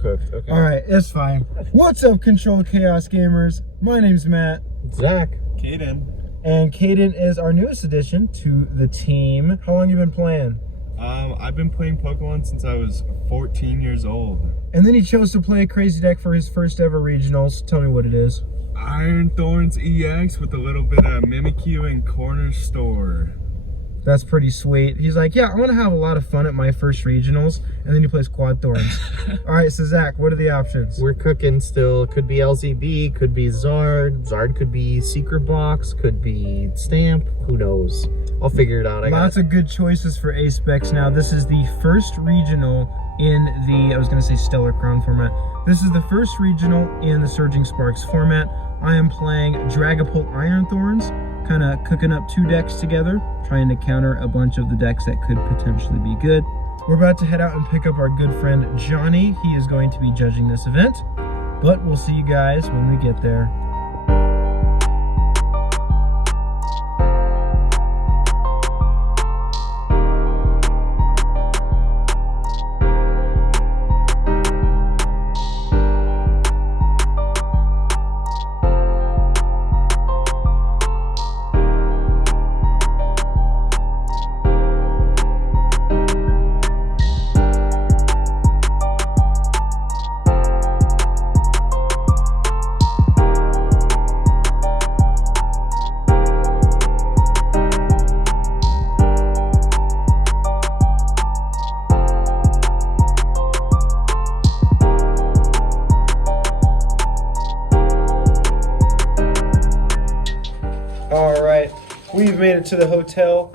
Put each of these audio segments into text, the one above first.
cooked. Okay. All right, it's fine. What's up, Control Chaos Gamers? My name's Matt. Zach. Caden. And Caden is our newest addition to the team. How long you been playing? I've been playing Pokemon since I was 14 years old. And then he chose to play a crazy deck for his first ever regionals. Tell me what it is. Iron Thorns EX with a little bit of Mimikyu and Corner Store. That's pretty sweet. He's like, yeah, I'm gonna have a lot of fun at my first regionals, and then he plays Quad Thorns. All right, so Zach, what are the options? We're cooking still. Could be LZB, could be Zard. Zard could be Secret Box, could be Stamp. Who knows? I'll figure it out. Lots of good choices for A-Specs now. This is the first regional in the, I was gonna say Stellar Crown format. This is the first regional in the Surging Sparks format. I am playing Dragapult Iron Thorns, kind of cooking up two decks together, trying to counter a bunch of the decks that could potentially be good. We're about to head out and pick up our good friend Johnny. He is going to be judging this event, but we'll see you guys when we get there. We've made it to the hotel,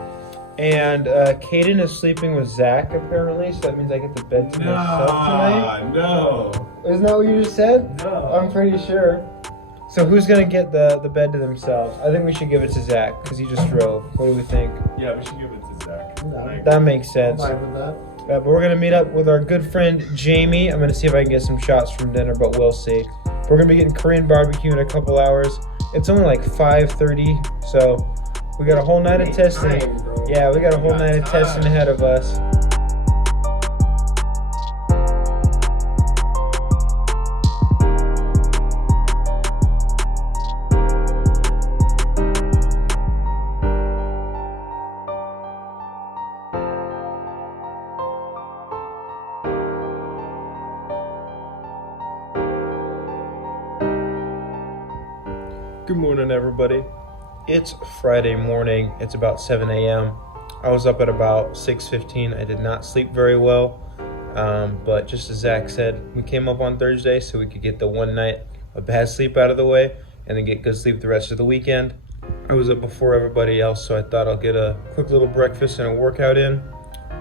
and Caden is sleeping with Zach apparently, so that means I get the bed to myself tonight. No. Isn't that what you just said? No. I'm pretty sure. So who's gonna get the bed to themselves? I think we should give it to Zach because he just drove. What do we think? Yeah, we should give it to Zach. No. That makes sense. I'm fine with that. But we're gonna meet up with our good friend Jamie. I'm gonna see if I can get some shots from dinner, but we'll see. We're gonna be getting Korean barbecue in a couple hours. It's only like 5:30, so we got a whole night of testing. Yeah, we got a whole night of testing ahead of us. Good morning, everybody. It's Friday morning. It's about 7 a.m. I was up at about 6:15. I did not sleep very well, but just as Zach said, we came up on Thursday so we could get the one night of bad sleep out of the way and then get good sleep the rest of the weekend. I was up before everybody else, so I thought I'll get a quick little breakfast and a workout in.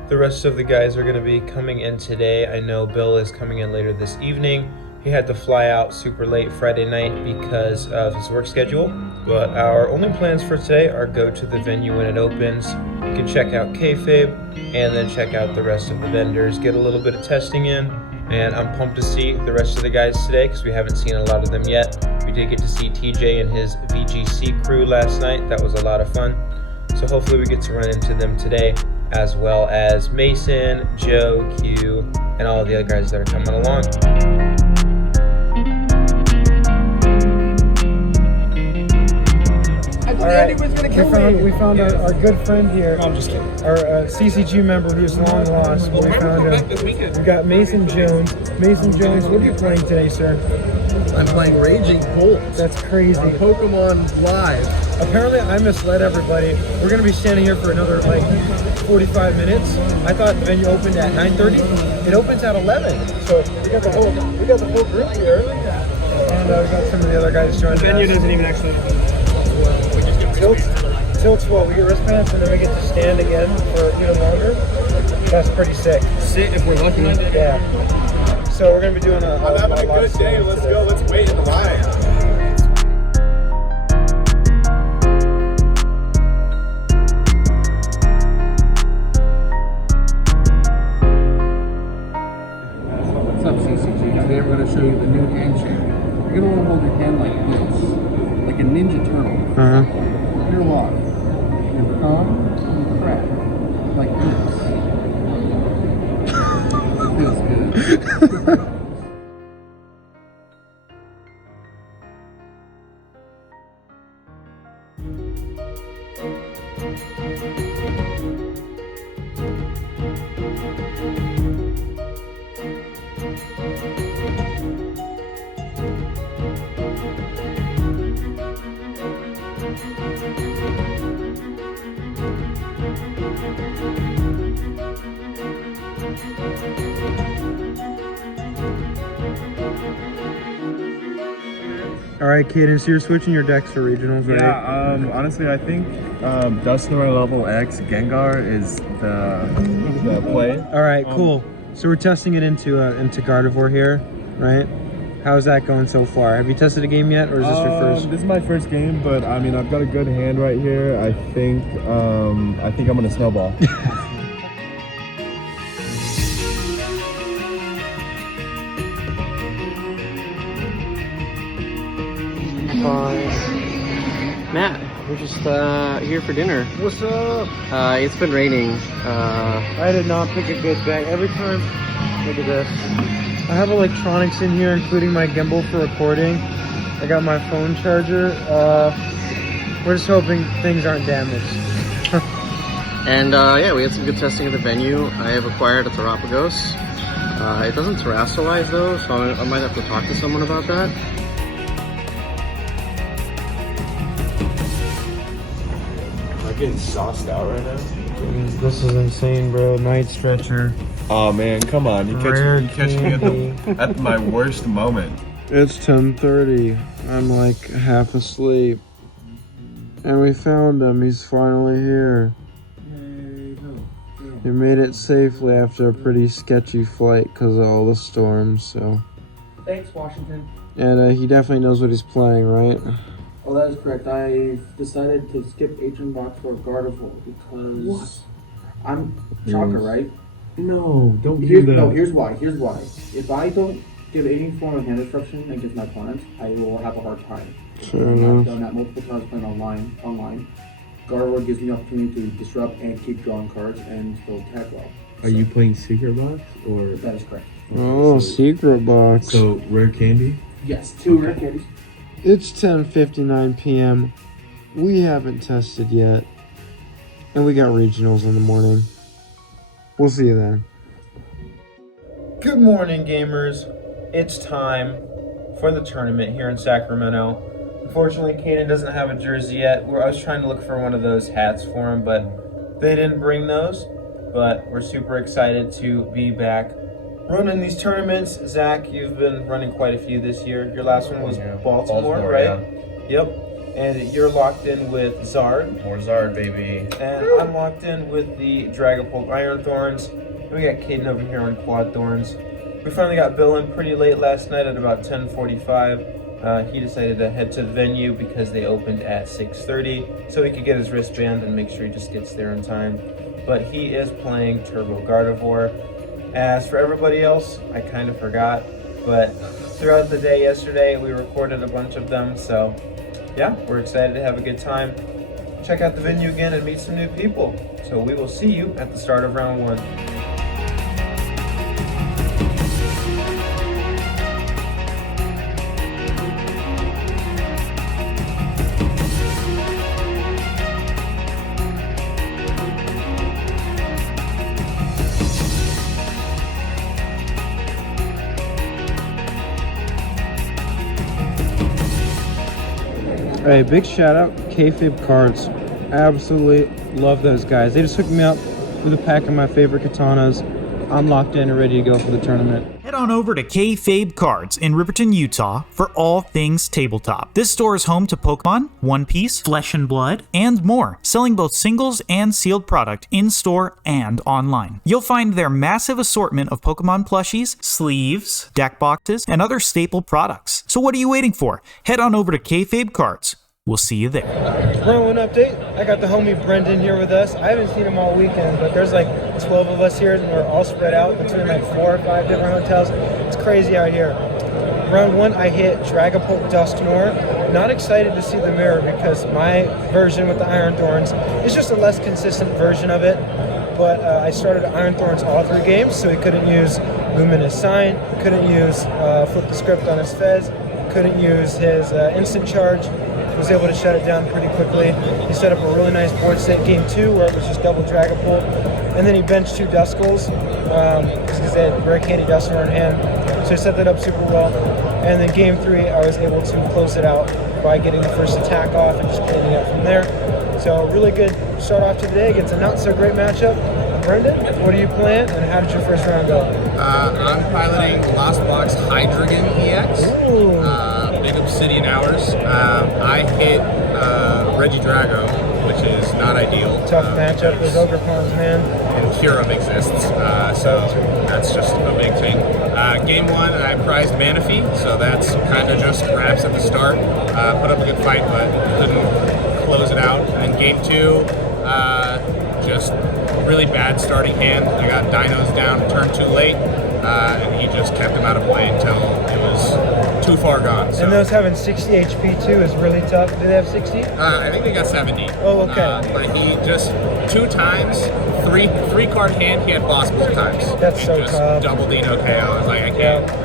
The rest of the guys are going to be coming in today. I know Bill is coming in later this evening. He had to fly out super late Friday night because of his work schedule. But our only plans for today are go to the venue when it opens. You can check out Kayfabe and then check out the rest of the vendors, get a little bit of testing in. And I'm pumped to see the rest of the guys today because we haven't seen a lot of them yet. We did get to see TJ and his VGC crew last night. That was a lot of fun. So hopefully we get to run into them today, as well as Mason, Joe, Q, and all of the other guys that are coming along. All right, we found our good friend here. No, I'm just kidding. Our CCG member who's long lost. We found him. We got Mason Jones. Mason Jones, what are you playing today, sir? I'm playing Raging Bolt. That's crazy. On Pokemon Live. Apparently, I misled everybody. We're gonna be standing here for another like 45 minutes. I thought the venue opened at 9:30. It opens at 11. So we got the whole group here, and we got some of the other guys joining us. The venue doesn't even actually. Tilt's what? We get wristbands and then we get to stand again for even longer. That's pretty sick. Sit if we're lucky. Yeah. So we're gonna be doing a. I'm having a good day. Let's go. Let's wait in the line. What's up, CCG? Today I'm going to show you the new handshake. You're going to want to hold your hand like this, like a Ninja Turtle. Your lock, your thumb, and your crack, like this. It feels good. All right, Kaden, so you're switching your decks for regionals, right? Yeah, honestly, I think Dusknoir level X Gengar is the play. All right, cool. So we're testing it into Gardevoir here, right? How's that going so far? Have you tested a game yet, or is this your first? This is my first game, but I mean, I've got a good hand right here. I think I'm gonna snowball. Matt, we're just here for dinner. What's up? It's been raining. I did not pick a good bag. Every time, look at this. I have electronics in here, including my gimbal for recording. I got my phone charger. We're just hoping things aren't damaged. And yeah, we had some good testing at the venue. I have acquired a Terapagos. It doesn't terrestrialize though, so I might have to talk to someone about that. I'm getting sauced out right now. This is insane, bro. Night stretcher. Oh man, come on! You catch me at my worst moment. It's 10:30. I'm like half asleep. And we found him. He's finally here. He made it safely after a pretty sketchy flight because of all the storms, so. Thanks, Washington. And he definitely knows what he's playing, right? Oh, that is correct. I decided to skip Ancient Box for Gardevoir because I'm Chaka, right? No, don't do Here's, that. no, here's why. Here's why. If I don't give any form of hand instruction against my opponent, I will have a hard time. Fair I've enough. done that multiple times playing online. Gardevoir gives me the opportunity to disrupt and keep drawing cards and still attack well. Are you playing Secret Box or? That is correct. Oh, secret box. So rare candy? Yes, two rare candies. It's 10:59 p.m. We haven't tested yet. And we got regionals in the morning. We'll see you then. Good morning, gamers. It's time for the tournament here in Sacramento. Unfortunately, Kaden doesn't have a jersey yet. I was trying to look for one of those hats for him, but they didn't bring those. But we're super excited to be back running these tournaments. Zach, you've been running quite a few this year. Your last one was Baltimore, right? Yeah. Yep. And you're locked in with Zard. More Zard, baby. And I'm locked in with the Dragapult Iron Thorns. And we got Caden over here on Quad Thorns. We finally got Bill in pretty late last night at about 10:45. He decided to head to the venue because they opened at 6:30, so he could get his wristband and make sure he just gets there in time. But he is playing Turbo Gardevoir. As for everybody else, I kind of forgot, but throughout the day yesterday, we recorded a bunch of them, so yeah, we're excited to have a good time. Check out the venue again and meet some new people. So we will see you at the start of round 1. Hey, big shout out Kayfabe Cards. Absolutely love those guys. They just hooked me up with a pack of my favorite katanas. I'm locked in and ready to go for the tournament. Head on over to Kayfabe Cards in Riverton, Utah for all things tabletop. This store is home to Pokémon, One Piece, Flesh and Blood, and more, selling both singles and sealed product in-store and online. You'll find their massive assortment of Pokémon plushies, sleeves, deck boxes, and other staple products. So what are you waiting for? Head on over to Kayfabe Cards. We'll see you there. Rowan update. I got the homie Brendan here with us. I haven't seen him all weekend, but there's like 12 of us here and we're all spread out between like 4 or 5 different hotels. It's crazy out here. Round 1, I hit Dragapult Dusknoir. Not excited to see the mirror because my version with the Iron Thorns is just a less consistent version of it. But I started Iron Thorns all 3 games, so he couldn't use Luminous Sign, couldn't use Flip the Script on his Fez, couldn't use his Instant Charge, was able to shut it down pretty quickly. He set up a really nice board state game 2 where it was just double Dragapult, and then he benched 2 Duskulls because they had Barricaded Dusknoir in hand. So he set that up super well. And then game 3, I was able to close it out by getting the first attack off and just cleaning up from there. So really good start off to the day against a not so great matchup. Brendan, what are you playing, and how did your first round go? I'm piloting Lost Box Hydreigon EX. Big Obsidian Hours. I hit Regidrago, which is not ideal. Tough matchup with Ogre Pawns, man. And Kyurem exists, so that's just a big thing. Game 1, I prized Manaphy, so that's kind of just wraps at the start. Put up a good fight, but couldn't close it out. And game 2, just really bad starting hand. I got Dinos down, turned too late, and he just kept him out of play until it was too far gone. So. And those having 60 HP too is really tough. Do they have 60? I think they got 70. Oh, okay. But he just 2 times, three card hand, he had boss both times. That's so just tough. Double Dino KO. I was like, I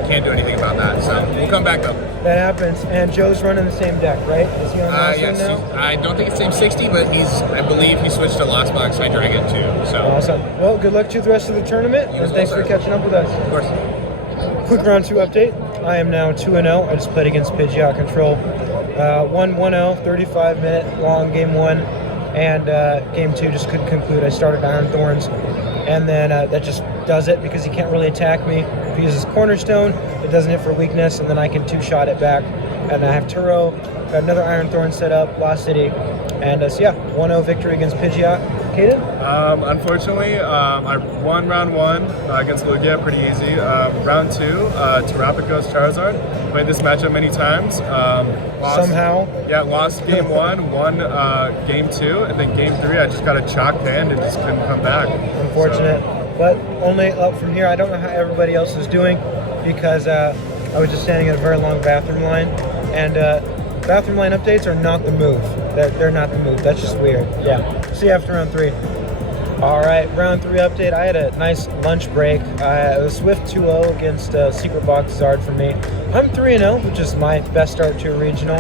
can't do anything about that. So we'll come back though. That happens. And Joe's running the same deck, right? Is he on the yes, now? I don't think it's same 60, but I believe he switched to Lost Box Hydreigon too. So awesome. Well, good luck to you the rest of the tournament, and thanks for catching up with us. Of course. Quick round 2 update. I am now 2-0. I just played against Pidgeot Control. 1-1-0, 35-minute long game 1, and game 2 just couldn't conclude. I started Iron Thorns, and then that just does it because he can't really attack me. If he uses Cornerstone, it doesn't hit for weakness, and then I can 2-shot it back. And I have Turo, got another Iron Thorn set up, Lost City, and so yeah, 1-0 victory against Pidgeot. Kaden? Unfortunately, I won round 1 against Lugia, pretty easy. Round 2, Terrapagos Charizard. Played this matchup many times. Lost, Somehow? Yeah, lost game 1, won game 2, and then game 3 I just got a chalked hand and just couldn't come back. Unfortunate. But only up from here. I don't know how everybody else is doing because I was just standing in a very long bathroom line, and bathroom line updates are not the move. They're not the move. That's just weird. Yeah. See you after round 3. All right, round 3 update. I had a nice lunch break. It was Swift 2-0 against Secret Box Zard for me. I'm 3-0, which is my best start to a regional.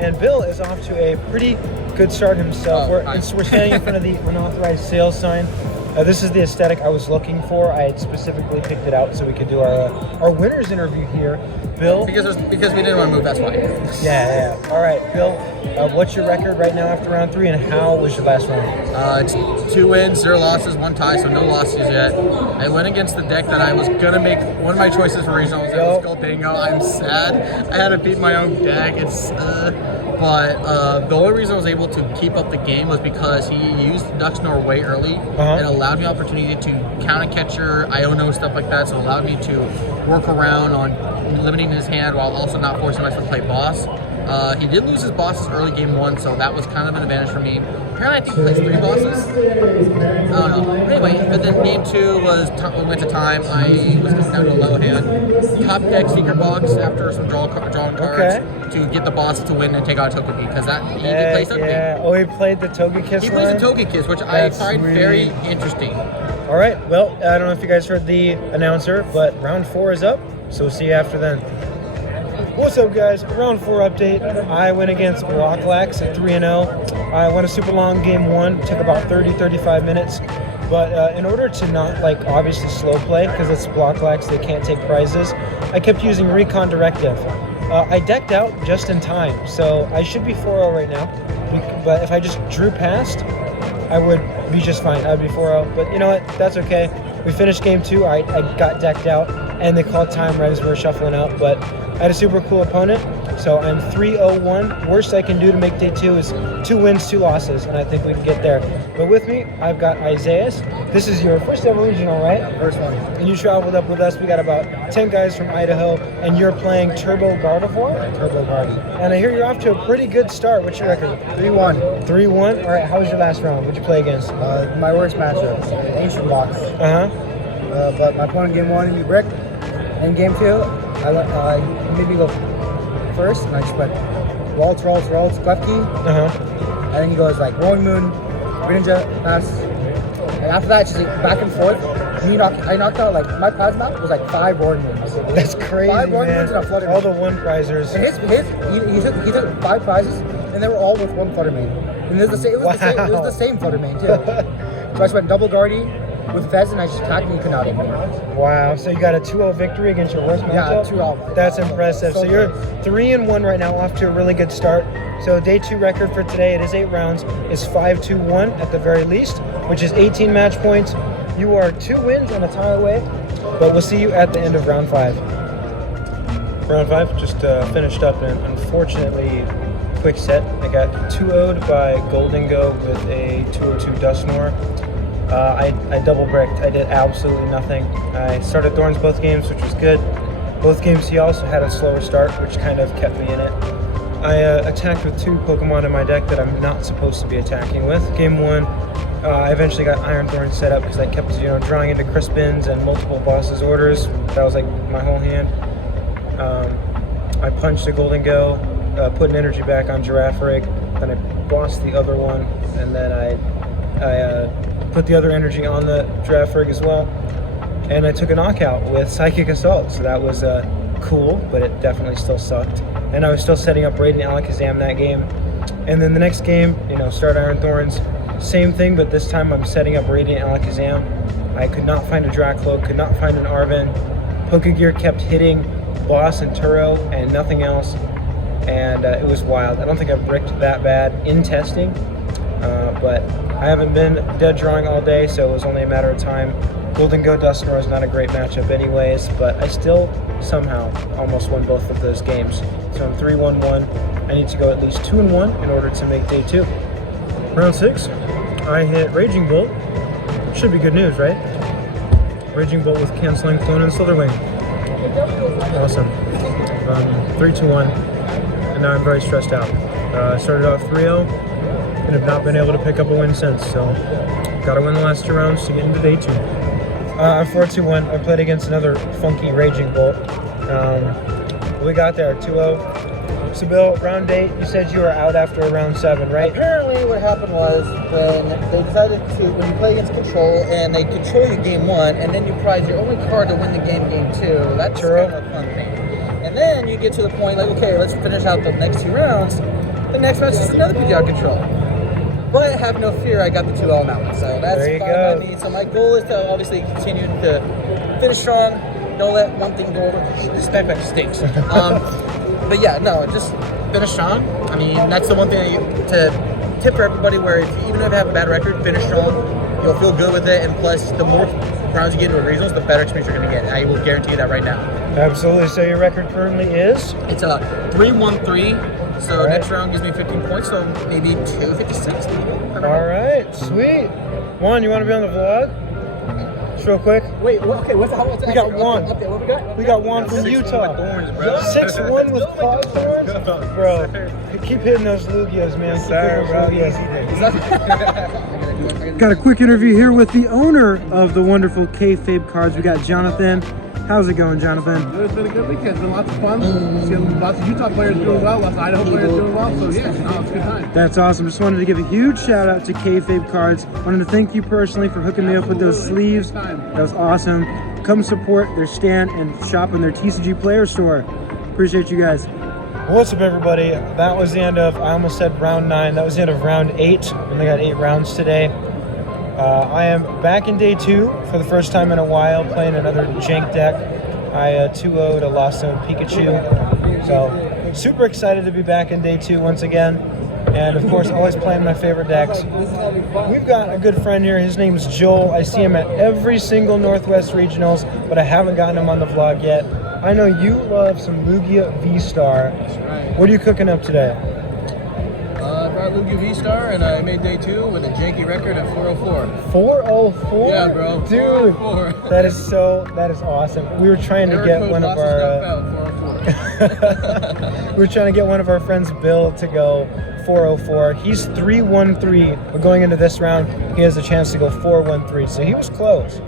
And Bill is off to a pretty good start himself. We're standing in front of the unauthorized sales sign. This is the aesthetic I was looking for. I had specifically picked it out so we could do our winners interview here. Bill? Because we didn't want to move, that's why. Yeah. All right, Bill, what's your record right now after round 3, and how was your last round? It's 2 wins, 0 losses, 1 tie, so no losses yet. I went against the deck that I was going to make one of my choices for regionals. It was Guldango. I'm sad. I had to beat my own deck. But the only reason I was able to keep up the game was because he used Dusknoir way early. It allowed me opportunity to counter catcher, Iono, stuff like that. So it allowed me to work around on limiting his hand while also not forcing myself to play boss. He did lose his bosses early game 1, so that was kind of an advantage for me. Apparently, I think he plays 3 bosses. I don't know. Anyway, but then game 2 went to time. I was coming down to a low hand. Top deck Secret Box after some drawing cards to get the boss to win and take out Togepi, because he plays Togepi. Yeah. Oh, he played the Togekiss. He plays the Togekiss, which I find very interesting. All right. Well, I don't know if you guys heard the announcer, but round 4 is up, so we'll see you after then. What's up, guys? Round 4 update. I went against Blocklax at 3-0. I won a super long game 1. Took about 30-35 minutes. But in order to not, obviously slow play, because it's Blocklax, they can't take prizes, I kept using Recon Directive. I decked out just in time, so I should be 4-0 right now. But if I just drew past, I would be just fine. I would be 4-0. But you know what? That's okay. We finished game 2. I got decked out, and they called time right as we were shuffling out. But I had a super cool opponent, so I'm 3-0-1. Worst I can do to make day 2 is 2 wins, 2 losses, and I think we can get there. But with me, I've got Isaias. This is your first ever regional, right? First one. And you traveled up with us. We got about 10 guys from Idaho, and you're playing Turbo Gardevoir? Yeah, Turbo Gardy. And I hear you're off to a pretty good start. What's your record? 3-1. 3-1? All right, how was your last round? What'd you play against? My worst matchup, Ancient Box. But my opponent game 1, he bricked. In game 2, I maybe go first, and I just went Waltz, Glefkey. And then he goes Rolling Moon, Greninja, Pass. And after that, just back and forth. And I knocked out, my prize map was 5 Rolling Moons. That's crazy, 5 Rolling man. Moons and a Flutter. All the 1 prizers. And he took 5 prizes. and they were all with one flutter main. And it was the same flutter main too. So I just went double guardy with Fez, and I just attacked and you could not open it. Wow, so you got a 2-0 victory against your worst matchup? Yeah, 2-0. That's impressive. So you're 3-1 right now, off to a really good start. So day 2 record for today, it is 8 rounds, is 5-2-1 at the very least, which is 18 match points. You are 2 wins and a tie away, but we'll see you at the end of round 5. Round 5 just finished up in an unfortunately quick set. I got 2-0'd by Golden Go with a 202 Dustnor. I double bricked. I did absolutely nothing. I started Thorns both games, which was good. Both games he also had a slower start, which kind of kept me in it. I attacked with 2 Pokemon in my deck that I'm not supposed to be attacking with. Game 1, I eventually got Iron Thorn set up because I kept, drawing into Crispins and multiple bosses' orders. That was like my whole hand. I punched a Golden Go, put an energy back on Girafarig, then I bossed the other one, and then I put the other energy on the Girafarig as well. And I took a knockout with Psychic Assault, so that was cool, but it definitely still sucked. And I was still setting up Radiant Alakazam that game. And then the next game, start Iron Thorns, same thing, but this time I'm setting up Radiant Alakazam. I could not find a Dracloak, could not find an Arven. Pokegear kept hitting Boss and Turo and nothing else, and it was wild. I don't think I bricked that bad in testing, but I haven't been dead drawing all day, so it was only a matter of time. Golden Go Dustnor is not a great matchup anyways, but I still somehow almost won both of those games. So I'm 3-1-1. I need to go at least 2-1 in order to make day 2. Round 6, I hit Raging Bolt. Should be good news, right? Raging Bolt with canceling Clone and Slitherwing. Awesome. 3-2-1, and now I'm very stressed out. Started off 3-0 and have not been able to pick up a win since, so gotta win the last 2 rounds to get into day 2. I'm 4-2-1. I played against another funky Raging Bolt. We got there 2-0. So Bill, round 8, you said you were out after round 7, right? Apparently what happened was when they decided when you play against Control and they control you game 1 and then you prize your only card to win the game 2, that's kind of a fun thing. And then you get to the point like, okay, let's finish out the next 2 rounds. The next match is another PGR Control. But have no fear, I got the 2L now, so that's fine by me. So my goal is to obviously continue to finish strong, don't let one thing go over. This backpack stinks. But yeah, no, just finish strong. I mean, that's the one thing to tip for everybody where even if you have a bad record, finish strong. You'll feel good with it, and plus, the more rounds you get into regionals, the better experience you're going to get. I will guarantee you that right now. Absolutely. So your record currently is? It's a 3-1-3. So next round gives me 15 points, so maybe 256. All right, sweet. Juan, you want to be on the vlog? Just real quick. Wait, okay, what's the We got Juan. What we got? We got Juan from Utah. 6-1 with Claw Thorns? Bro, keep hitting those Lugias, man. Got a quick interview here with the owner of the wonderful Kayfabe Cards. We got Jonathan. How's it going, Jonathan? It's been a good weekend. It's been lots of fun. Seeing lots of Utah players doing well, lots of Idaho players doing well. So yeah, it's a good time. That's awesome. Just wanted to give a huge shout out to Kayfabe Cards. Wanted to thank you personally for hooking me up with those sleeves. That was awesome. Come support their stand and shop in their TCG player store. Appreciate you guys. What's up, everybody? That was the end of, I almost said round 9. That was the end of round 8. We only got 8 rounds today. I am back in day 2 for the first time in a while, playing another jank deck. I 2-0'd a Lost Zone Pikachu. So, super excited to be back in day 2 once again. And of course, always playing my favorite decks. We've got a good friend here. His name is Joel. I see him at every single Northwest Regionals, but I haven't gotten him on the vlog yet. I know you love some Lugia V-Star. That's right. What are you cooking up today? I brought Lugia V-Star and I made day 2 with a janky record at 404. 404? Yeah, bro. Dude, 404. that is awesome. We were trying to get one of our... 404. we were trying to get one of our friends, Bill, to go 404. He's 313, but going into this round, he has a chance to go 413. So he was close.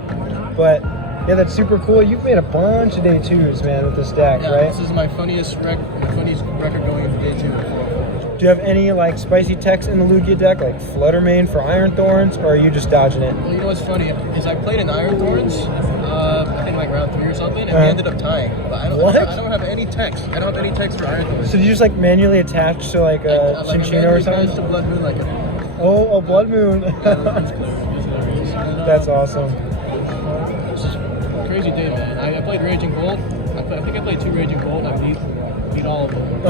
But yeah, that's super cool. You've made a bunch of day 2s, man, with this deck, right? This is my funniest record going into day 2. Do you have any like spicy techs in the Lugia deck, like Fluttermane for Iron Thorns, or are you just dodging it? Well, you know what's funny is I played in Iron Thorns. I think like round 3 or something, and we ended up tying. But I don't have any text. I don't have any text for Iron Thorns. So did you just like manually attach to like a Chinchino or something? To Blood Moon, like Oh, Blood Moon. That's awesome. Crazy day, man. I played Raging Gold. I think I played 2 Raging Gold. I beat all of them.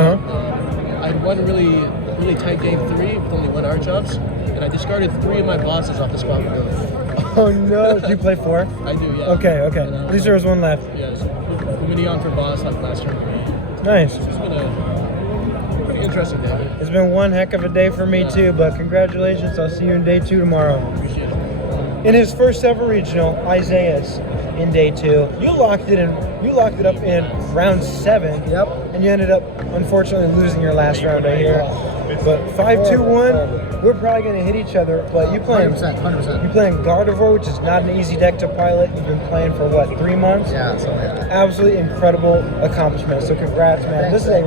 I won a really tight game 3 with only 1 art jobs, and I discarded 3 of my bosses off the spot for good. Oh no! Did you play 4? I do, yeah. Okay. At least there was 1 left. Yeah, so Luminion for boss like last year. Nice. It's been a pretty interesting day. It's been one heck of a day for me too, but congratulations. I'll see you in day 2 tomorrow. Appreciate it. In his first ever regional, Isaiah's in day 2. You locked it up in round 7. Yep. And you ended up unfortunately losing your last round right here. But 5-2-1, we're probably gonna hit each other. But you playing 100%. You playing Gardevoir, which is not an easy deck to pilot. You've been playing for what, 3 months? Yeah, something like that. Absolutely incredible accomplishment. So congrats, man. This is a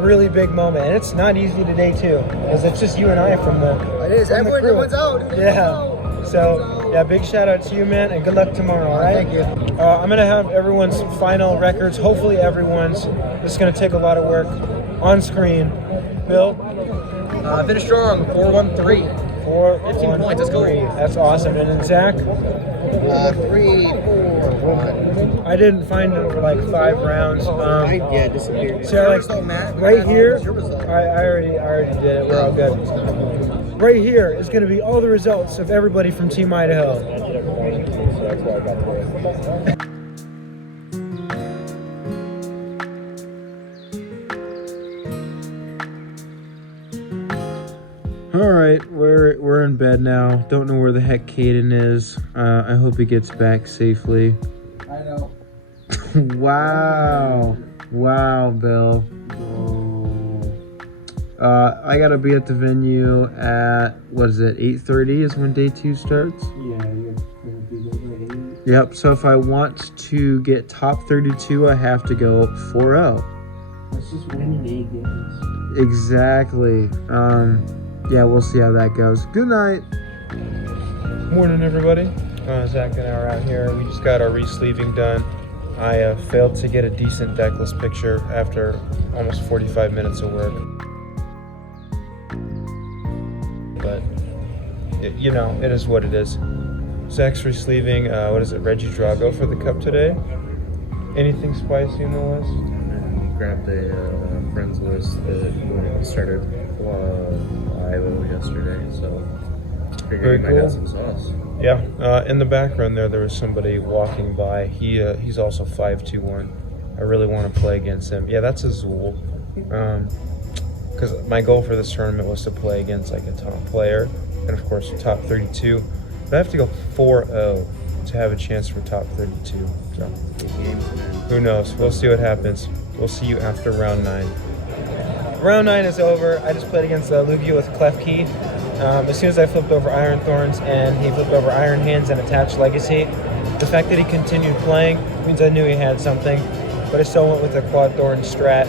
really big moment, and it's not easy today too, because it's just you and I from the. It is. from the crew. Everyone's out. Yeah. So yeah, big shout out to you, man, and good luck tomorrow. All right. Thank you. I'm gonna have everyone's final records. Hopefully, everyone's. This is gonna take a lot of work on screen. Bill. Finished strong, 4-1-3. 15 points, let's go. That's awesome. And then Zach. 3-4-1. I didn't find it over like 5 rounds. Disappeared. So like right here, I already did it. We're all good. Right here is going to be all the results of everybody from Team Idaho. All right, we're in bed now. Don't know where the heck Caden is. I hope he gets back safely. I know. Wow, Bill. I gotta be at the venue at, what is it, 8:30 is when day 2 starts? Yeah, you're gonna be late. Yep, so if I want to get top 32, I have to go 4-0. That's just winning 8 games. Exactly. Yeah, we'll see how that goes. Good night. Morning, everybody. Zach and I are out here. We just got our re-sleeving done. I failed to get a decent deckless picture after almost 45 minutes of work. But, it is what it is. Zach's re-sleeving, Reggie Drago for the cup today. Anything spicy in the list? We grabbed a friends list that started Idaho yesterday, so figured Very we might cool. have some sauce. Yeah, in the background there was somebody walking by. He's also 5'2", I really want to play against him. Yeah, that's Azul. Because my goal for this tournament was to play against like a top player, and of course top 32. But I have to go 4-0 to have a chance for top 32. So who knows? We'll see what happens. We'll see you after round 9. Round 9 is over. I just played against Lugia with Clef Key. As soon as I flipped over Iron Thorns and he flipped over Iron Hands and attached Legacy, the fact that he continued playing means I knew he had something, but I still went with the Quad Thorn strat.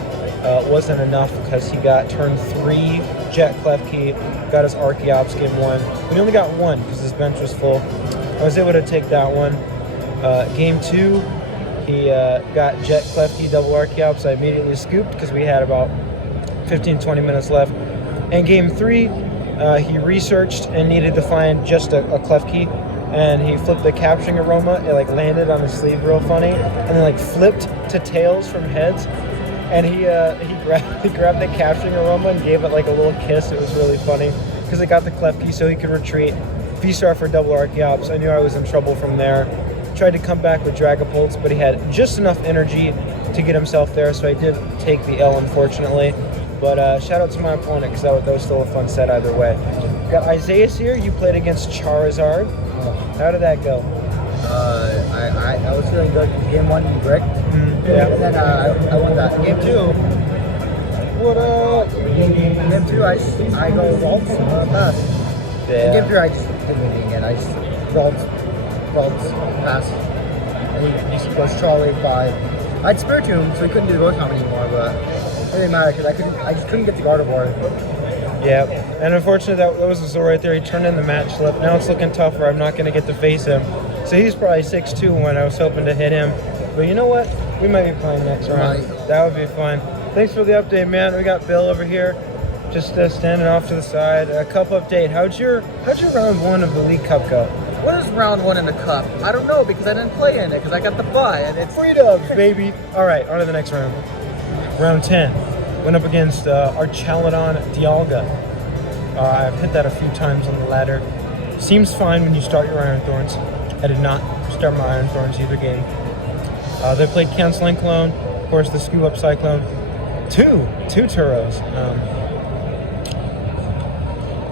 Wasn't enough because he got turn 3 Jet Clef Key, got his Archeops game 1. He only got 1 because his bench was full. I was able to take that one. Game 2, he got Jet Clef Key double Archeops. I immediately scooped because we had about 15-20 minutes left. And game 3, he researched and needed to find just a Clef Key, and he flipped the Capturing Aroma. It like landed on his sleeve real funny, and then like flipped to tails from heads. And he grabbed the Capturing Aroma and gave it like a little kiss. It was really funny because it got the Clef Key so he could retreat. V-Star for double Archeops. I knew I was in trouble from there. Tried to come back with Dragapults, but he had just enough energy to get himself there, so I did take the L, unfortunately. But shout out to my opponent, because that was still a fun set either way. Got Isaiah's here. You played against Charizard. How did that go? I was feeling good. Game 1, you brick. Yeah. And then I won that. Game 2. What up? Game 2, I go Waltz, pass. Yeah. Game 3, I just didn't win again. I just Waltz, pass. And he goes Charlie 5. I had Spiritomb, so he couldn't do the Ghost Bomb anymore, but it didn't matter because I just couldn't get the Gardevoir. Yeah, and unfortunately that was Azul right there. He turned in the match slip. Now it's looking tougher. I'm not going to get to face him. So he's probably 6'2" when I was hoping to hit him. But you know what? We might be playing next round. That would be fun. Thanks for the update, man. We got Bill over here, just standing off to the side. A cup update. How'd your round 1 of the League Cup go? What is round 1 in the cup? I don't know because I didn't play in it because I got the bye and it's free dubs, baby. All right, on to the next round. Round 10. Went up against our Chaladon Dialga. I've hit that a few times on the ladder. Seems fine when you start your Iron Thorns. I did not start my Iron Thorns either game. They played Canceling Clone, of course the Scoop Up Cyclone. Two Turos.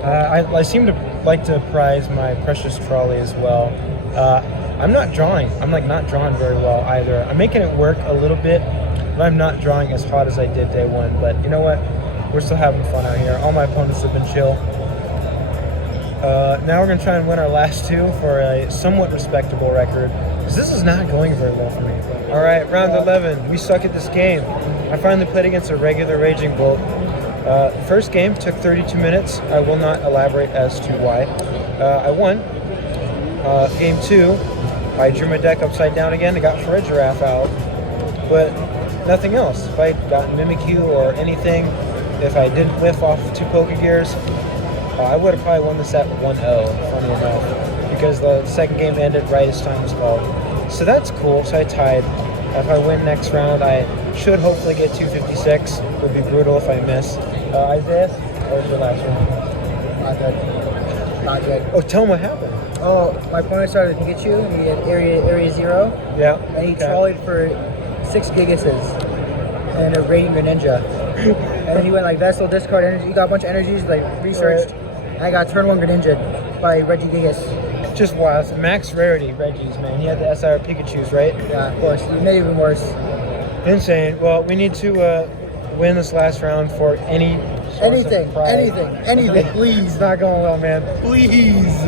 I seem to like to prize my Precious Trolley as well. I'm not drawing. I'm like not drawing very well either. I'm making it work a little bit, but I'm not drawing as hot as I did day 1. But you know what? We're still having fun out here. All my opponents have been chill. Now we're gonna try and win our last 2 for a somewhat respectable record. Because this is not going very well for me. All right, round 11. We suck at this game. I finally played against a regular Raging Bolt. First game took 32 minutes. I will not elaborate as to why. I won. Game 2, I drew my deck upside down again. I got for a Giraffe out, but nothing else. If I got Mimikyu or anything, if I didn't whiff off 2 Pokegears, I would have probably won this at 1-0, funny enough, because the second game ended right as time was called. So that's cool, so I tied. If I win next round, I should hopefully get 256. It would be brutal if I miss. Isaiah, what was your last round? Not good. Not good. Oh, tell him what happened. Oh, my opponent started Pikachu, and he had area 0. Yeah. And he trolleyed for 6 Gigases and a Radiant Greninja. And then he went like Vessel, discard energy. He got a bunch of energies, like researched. I got turn 1 Greninja by Reggie Gigas. Just wild. Max rarity Reggies, man. He had the SR Pikachus, right? Yeah, of course. He made it even worse. Insane. Well, we need to win this last round for anything, please. It's not going well, man. Please.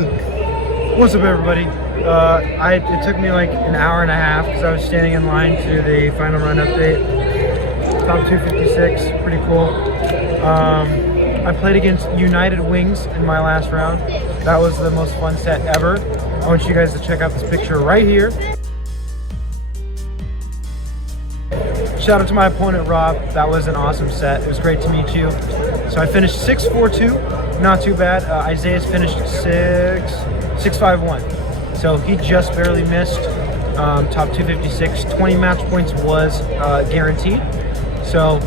What's up, everybody? It took me like an hour and a half because I was standing in line to do the final run update. Top 256, pretty cool. I played against United Wings in my last round. That was the most fun set ever. I want you guys to check out this picture right here. Shout out to my opponent, Rob. That was an awesome set. It was great to meet you. So I finished 6-4-2, not too bad. Isaiah's finished 6-5-1. So he just barely missed top 256. 20 match points was guaranteed. So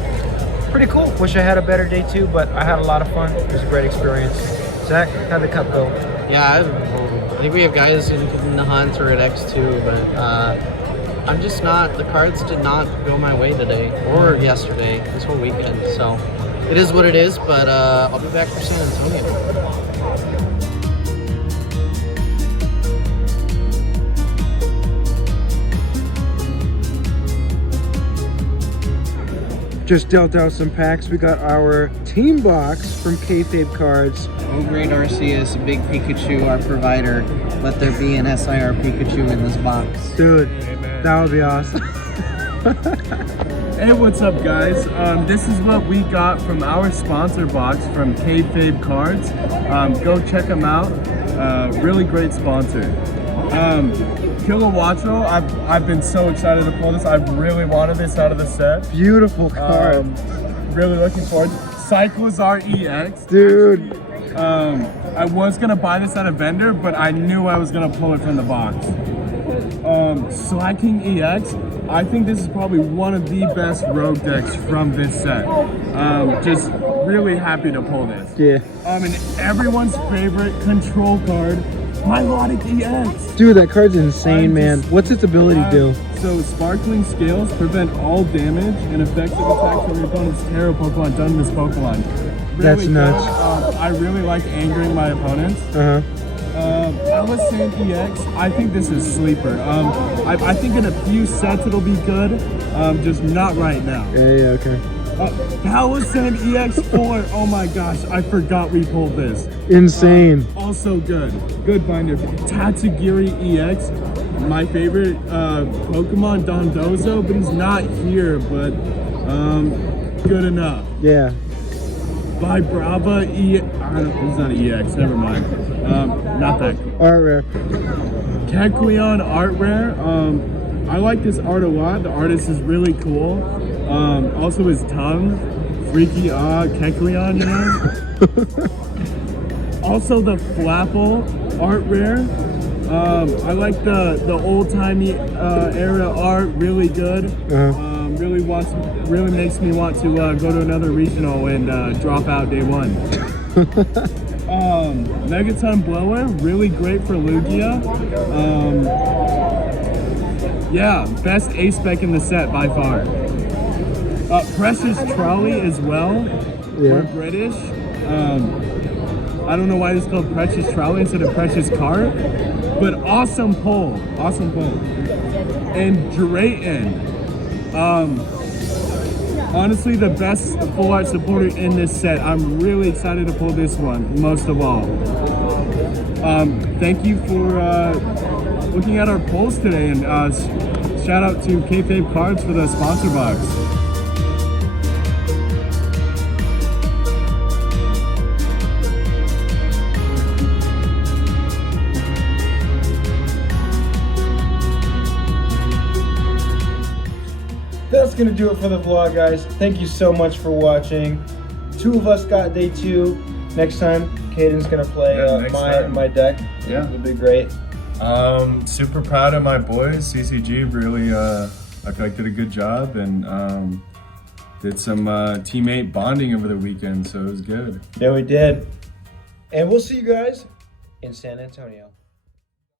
pretty cool. Wish I had a better day too, but I had a lot of fun. It was a great experience. Zach, how'd the cup go? Yeah, I think we have guys in the hunt or at X2, but I'm just not, the cards did not go my way today or yesterday, this whole weekend. So it is what it is, but I'll be back for San Antonio. Just dealt out some packs. We got our team box from Kayfabe Cards. Oh, great Arceus, a big Pikachu, our provider. Let there be an SIR Pikachu in this box. Dude, that would be awesome. Hey, what's up, guys? This is what we got from our sponsor box from Kayfabe Cards. Go check them out. Really great sponsor. Kilowattrel, I've been so excited to pull this. I've really wanted this out of the set. Beautiful card. Really looking forward. Cyclozar EX. Dude. I was gonna buy this at a vendor, but I knew I was gonna pull it from the box. Slacking EX, I think this is probably one of the best rogue decks from this set. Just really happy to pull this. Yeah. And everyone's favorite control card, Milotic EX. Dude, that card's insane, man. What's its ability do? So, Sparkling Scales prevent all damage and effective attacks from your opponent's Terra Pokemon done to this Pokemon. That's nuts. I really like angering my opponents. Alisand EX, I think this is sleeper. I think in a few sets it'll be good, just not right now. Yeah, okay. Alisand EX4, oh my gosh, I forgot we pulled this. Insane. Also good. Good binder. Tatsugiri EX, my favorite Pokemon, Dondozo, but he's not here, but good enough. Yeah. By Brava it's not an EX, never mind. Not that. Art rare. Kekleon art rare. I like this art a lot. The artist is really cool. Also his tongue, freaky Kekleon, you know. Also the Flapple art rare. I like the old timey era art, really good. Really makes me want to go to another regional and drop out day one. Megaton Blower, really great for Lugia. Yeah, best ace spec in the set by far. Precious Trolley as well. We're British. I don't know why this is called Precious Trolley instead of Precious Cart, but awesome pull. And Drayton. Honestly, the best full art supporter in this set. I'm really excited to pull this one, most of all. Thank you for looking at our polls today, and shout out to Kayfabe Cards for the sponsor box. That's gonna do it for the vlog, guys. Thank you so much for watching. 2 of us got day 2. Next time, Caden's gonna play my deck. Yeah, it'll be great. Super proud of my boys. CCG really, I feel like did a good job and did some teammate bonding over the weekend, so it was good. Yeah, we did. And we'll see you guys in San Antonio.